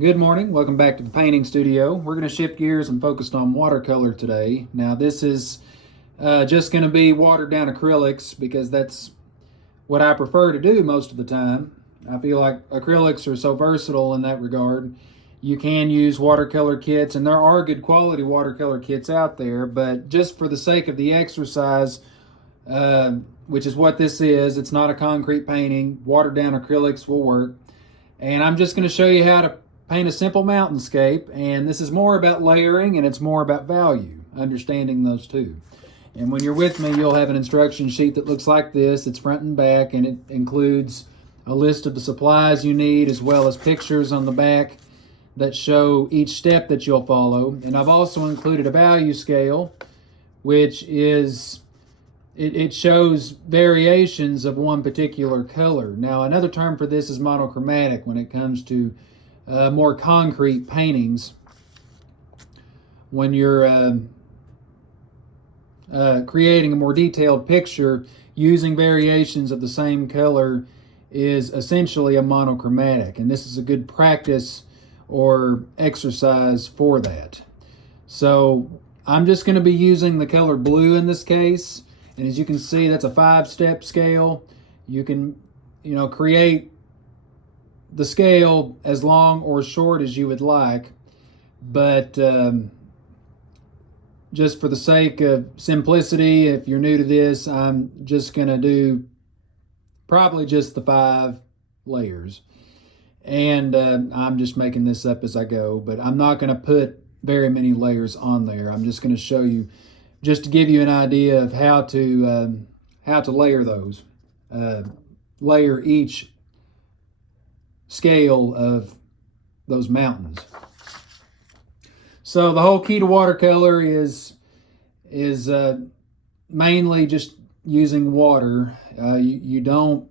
Good morning. Welcome back to the painting studio. We're going to shift gears and focus on watercolor today. Now this is just going to be watered down acrylics because that's what I prefer to do most of the time. I feel like acrylics are so versatile in that regard. You can use watercolor kits, and there are good quality watercolor kits out there, but just for the sake of the exercise, which is what this is, it's not a concrete painting. Watered down acrylics will work. And I'm just going to show you how to paint a simple mountainscape, and this is more about layering and it's more about value, understanding those two. And when you're with me, you'll have an instruction sheet that looks like this. It's front and back, and it includes a list of the supplies you need as well as pictures on the back that show each step that you'll follow. And I've also included a value scale, which is it shows variations of one particular color. Now, another term for this is monochromatic when it comes to more concrete paintings. When you're creating a more detailed picture, using variations of the same color is essentially a monochromatic, and this is a good practice or exercise for that. So I'm just going to be using the color blue in this case, and as you can see, that's a 5-step scale. You can, create the scale as long or short as you would like, but just for the sake of simplicity, if you're new to this, I'm just going to do probably just the 5 layers. And I'm just making this up as I go, but I'm not going to put very many layers on there. I'm just going to show you, just to give you an idea of how to layer those, layer each scale of those mountains. So the whole key to watercolor is mainly just using water. You don't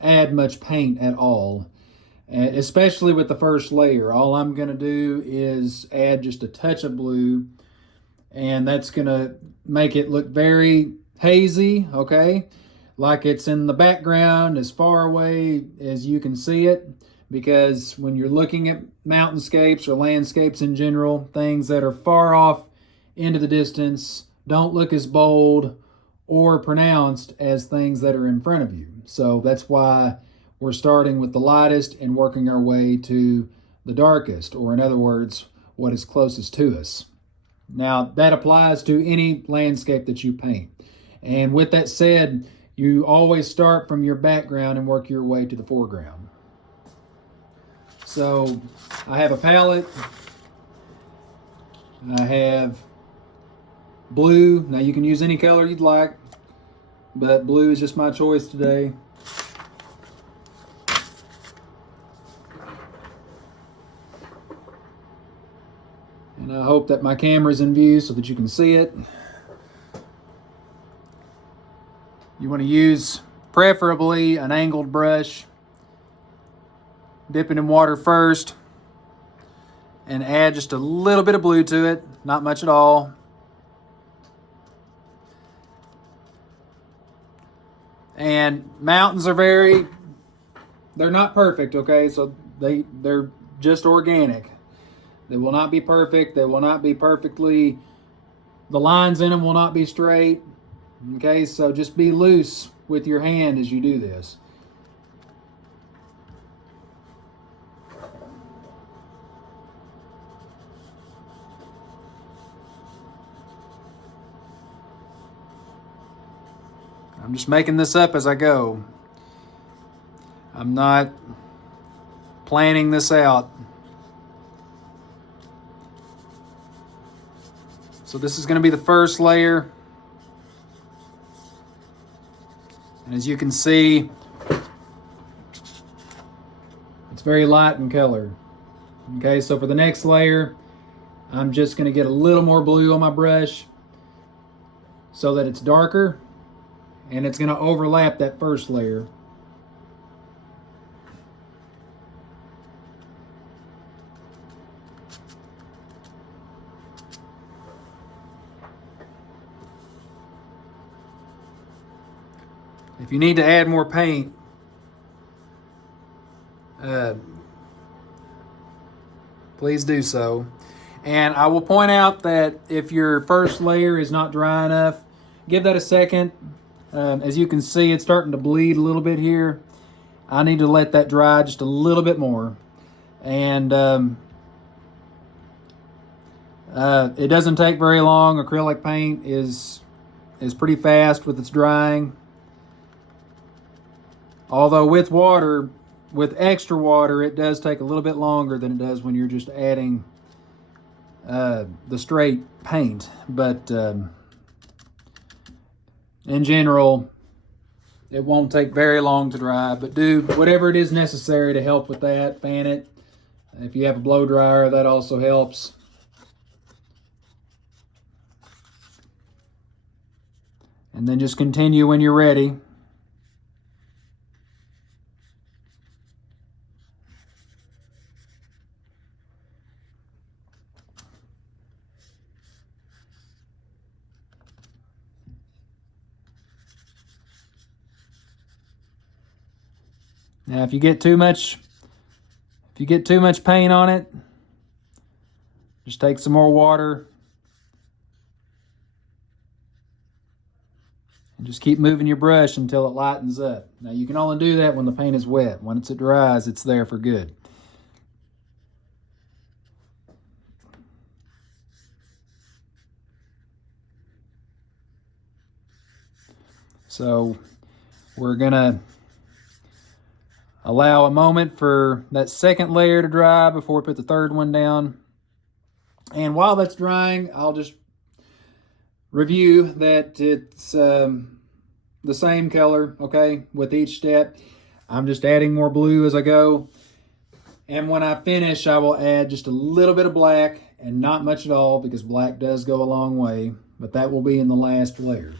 add much paint at all, especially with the first layer. All I'm going to do is add just a touch of blue, and that's going to make it look very hazy, okay? Like it's in the background as far away as you can see it, because when you're looking at mountainscapes or landscapes in general, things that are far off into the distance don't look as bold or pronounced as things that are in front of you. So that's why we're starting with the lightest and working our way to the darkest, or in other words, what is closest to us. Now, that applies to any landscape that you paint. And with that said, you always start from your background and work your way to the foreground. So I have a palette. I have blue. Now you can use any color you'd like, but blue is just my choice today. And I hope that my camera's in view so that you can see it. You want to use preferably an angled brush. Dip it in water first and add just a little bit of blue to it, not much at all. And mountains are they're not perfect, okay? So they're just organic. They will not be perfect. They will not be perfectly, the lines in them will not be straight. Okay, so just be loose with your hand as you do this. I'm just making this up as I go. I'm not planning this out. So this is going to be the first layer. And as you can see, it's very light in color. Okay, so for the next layer, I'm just going to get a little more blue on my brush so that it's darker, and it's going to overlap that first layer. If you need to add more paint, please do so. And I will point out that if your first layer is not dry enough, give that a second. As you can see, it's starting to bleed a little bit here. I need to let that dry just a little bit more. And it doesn't take very long. Acrylic paint is pretty fast with its drying. Although with water, with extra water, it does take a little bit longer than it does when you're just adding the straight paint. But in general, it won't take very long to dry. But do whatever it is necessary to help with that. Fan it. If you have a blow dryer, that also helps. And then just continue when you're ready. Now, if you get too much paint on it, just take some more water and just keep moving your brush until it lightens up. Now, you can only do that when the paint is wet. Once it dries, it's there for good. So, we're gonna allow a moment for that second layer to dry before we put the third one down. And while that's drying, I'll just review that it's the same color, okay, with each step. I'm just adding more blue as I go. And when I finish, I will add just a little bit of black, and not much at all, because black does go a long way, but that will be in the last layer.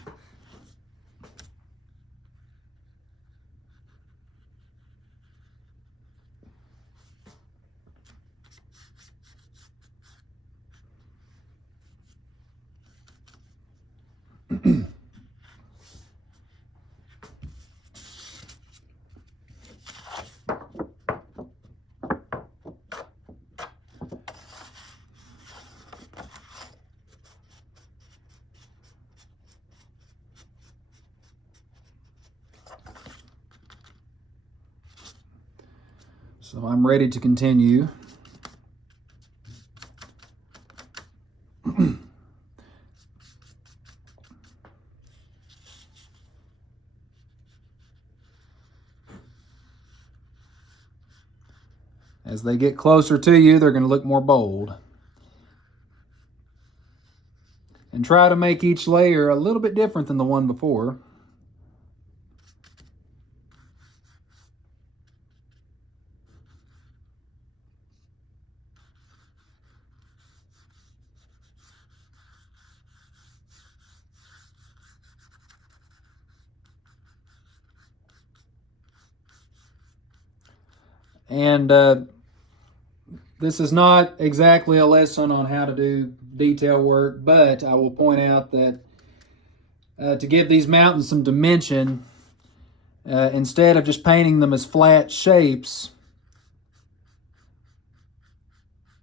So I'm ready to continue. As they get closer to you, they're going to look more bold. And try to make each layer a little bit different than the one before. And this is not exactly a lesson on how to do detail work, but I will point out that to give these mountains some dimension, instead of just painting them as flat shapes,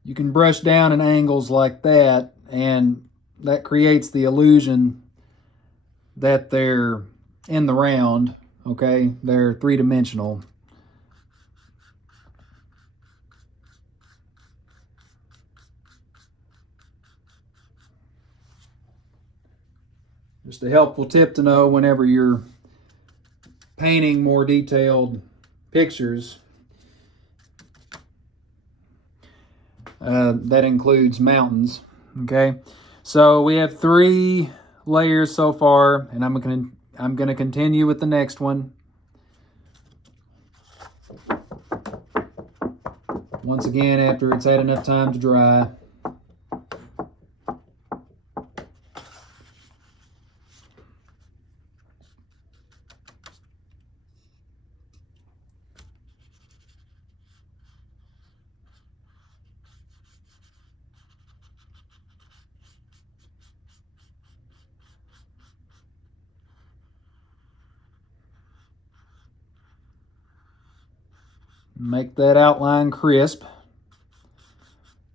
you can brush down in angles like that, and that creates the illusion that they're in the round, okay? They're three-dimensional. Just a helpful tip to know whenever you're painting more detailed pictures. That includes mountains, okay? So we have 3 layers so far, and I'm gonna continue with the next one. Once again, after it's had enough time to dry. Make that outline crisp.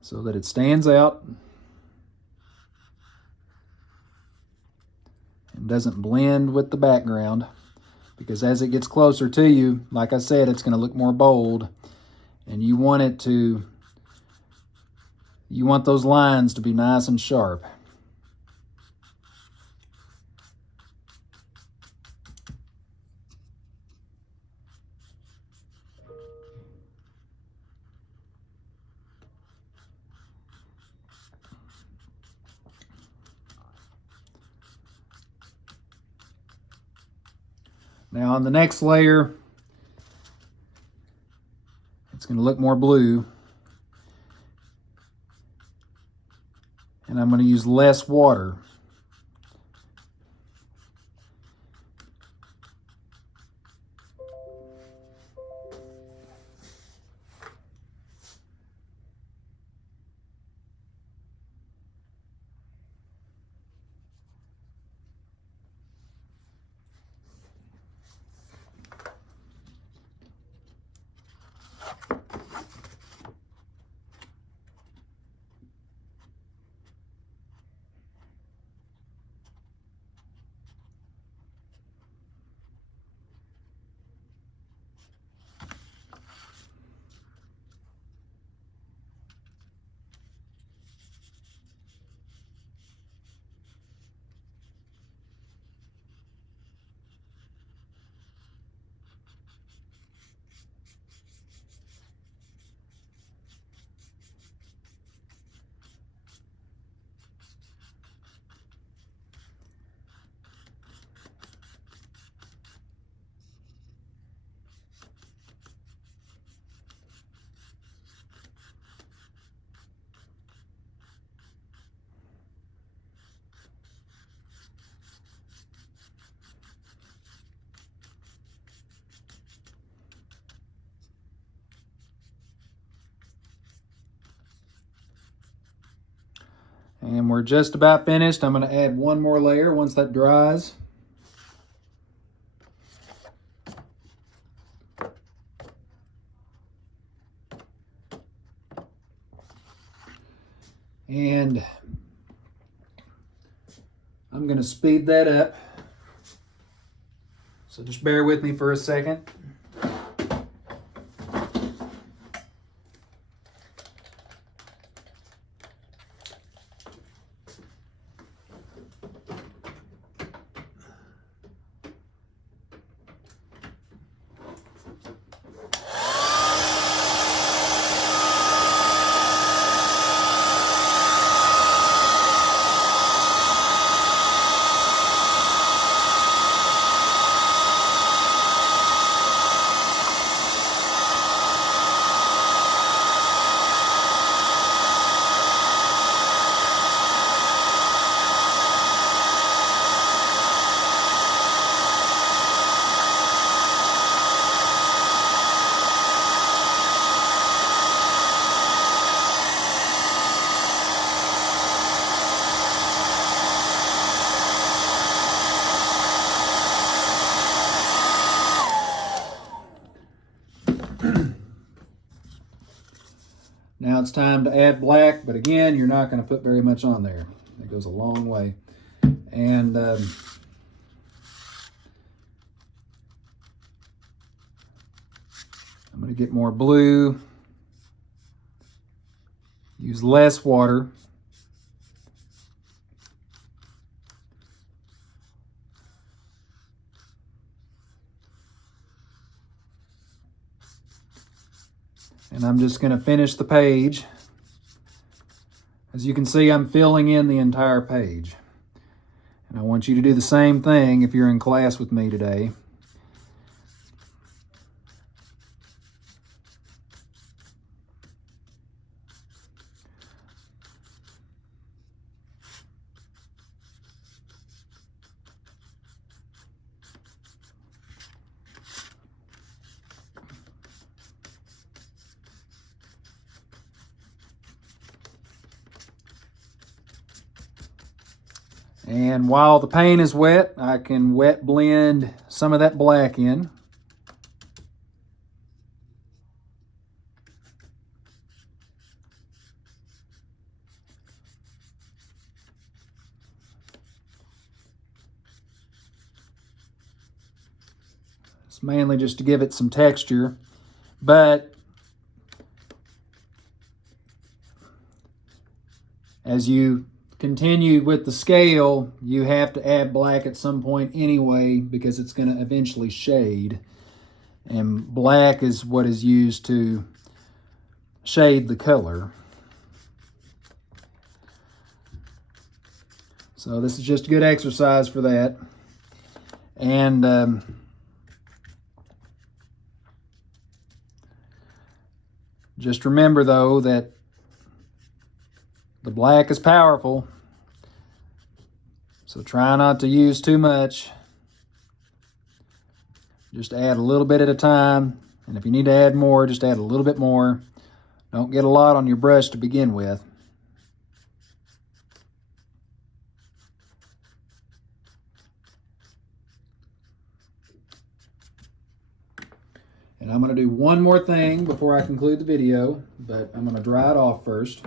so that it stands out and doesn't blend with the background, because as it gets closer to you, like I said, it's going to look more bold, and you want those lines to be nice and sharp. Now on the next layer, it's going to look more blue. And I'm going to use less water. And we're just about finished. I'm going to add one more layer once that dries. And I'm going to speed that up. So just bear with me for a second. Now it's time to add black, but again, you're not going to put very much on there. It goes a long way. And I'm going to get more blue, use less water. And I'm just going to finish the page. As you can see, I'm filling in the entire page. And I want you to do the same thing if you're in class with me today. And while the paint is wet, I can wet blend some of that black in. It's mainly just to give it some texture, but as you continue with the scale, you have to add black at some point anyway because it's going to eventually shade. And black is what is used to shade the color. So this is just a good exercise for that. And just remember though that the black is powerful, so try not to use too much. Just add a little bit at a time, and if you need to add more, just add a little bit more. Don't get a lot on your brush to begin with. And I'm going to do one more thing before I conclude the video, but I'm going to dry it off first.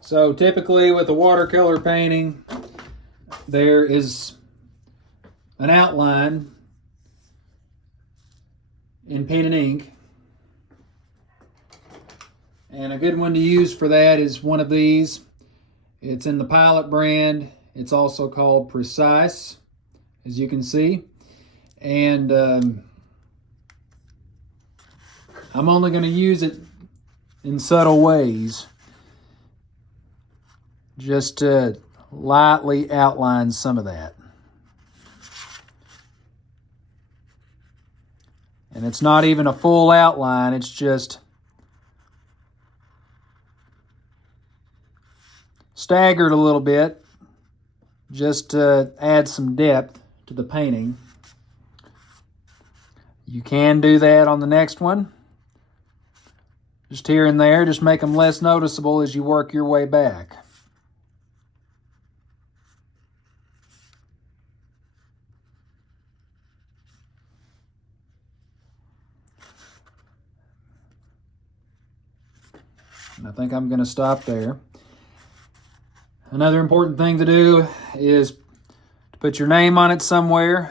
So typically with a watercolor painting, there is an outline in pen and ink. And a good one to use for that is one of these. It's in the Pilot brand. It's also called Precise, as you can see. And I'm only going to use it in subtle ways, just to lightly outline some of that. And it's not even a full outline, it's just staggered a little bit, just to add some depth to the painting. You can do that on the next one, just here and there, just make them less noticeable as you work your way back. And I think I'm going to stop there. Another important thing to do is to put your name on it somewhere.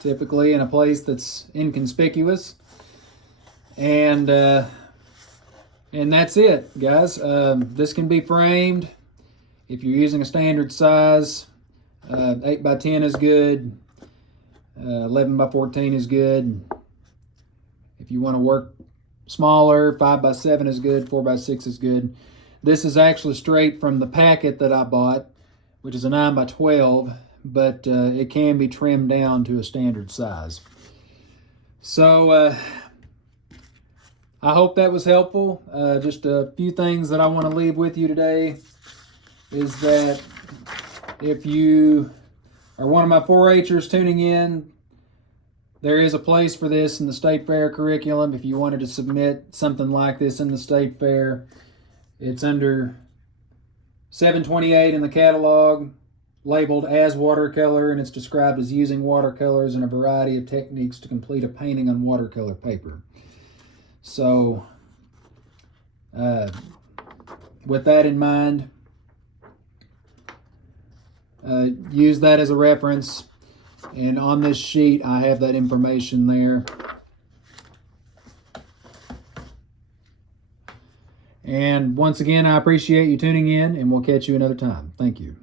Typically in a place that's inconspicuous. And that's it, guys. This can be framed if you're using a standard size. 8 by 10 is good. 11 by 14 is good. If you want to work smaller, 5 by 7 is good. 4 by 6 is good. This is actually straight from the packet that I bought, which is a 9 by 12, but it can be trimmed down to a standard size. So I hope that was helpful. Just a few things that I want to leave with you today is that if you are one of my 4-Hers tuning in, there is a place for this in the State Fair curriculum. If you wanted to submit something like this in the State Fair, it's under 728 in the catalog, labeled as watercolor, and it's described as using watercolors and a variety of techniques to complete a painting on watercolor paper. So, with that in mind, use that as a reference, and on this sheet I have that information there. And once again, I appreciate you tuning in, and we'll catch you another time. Thank you.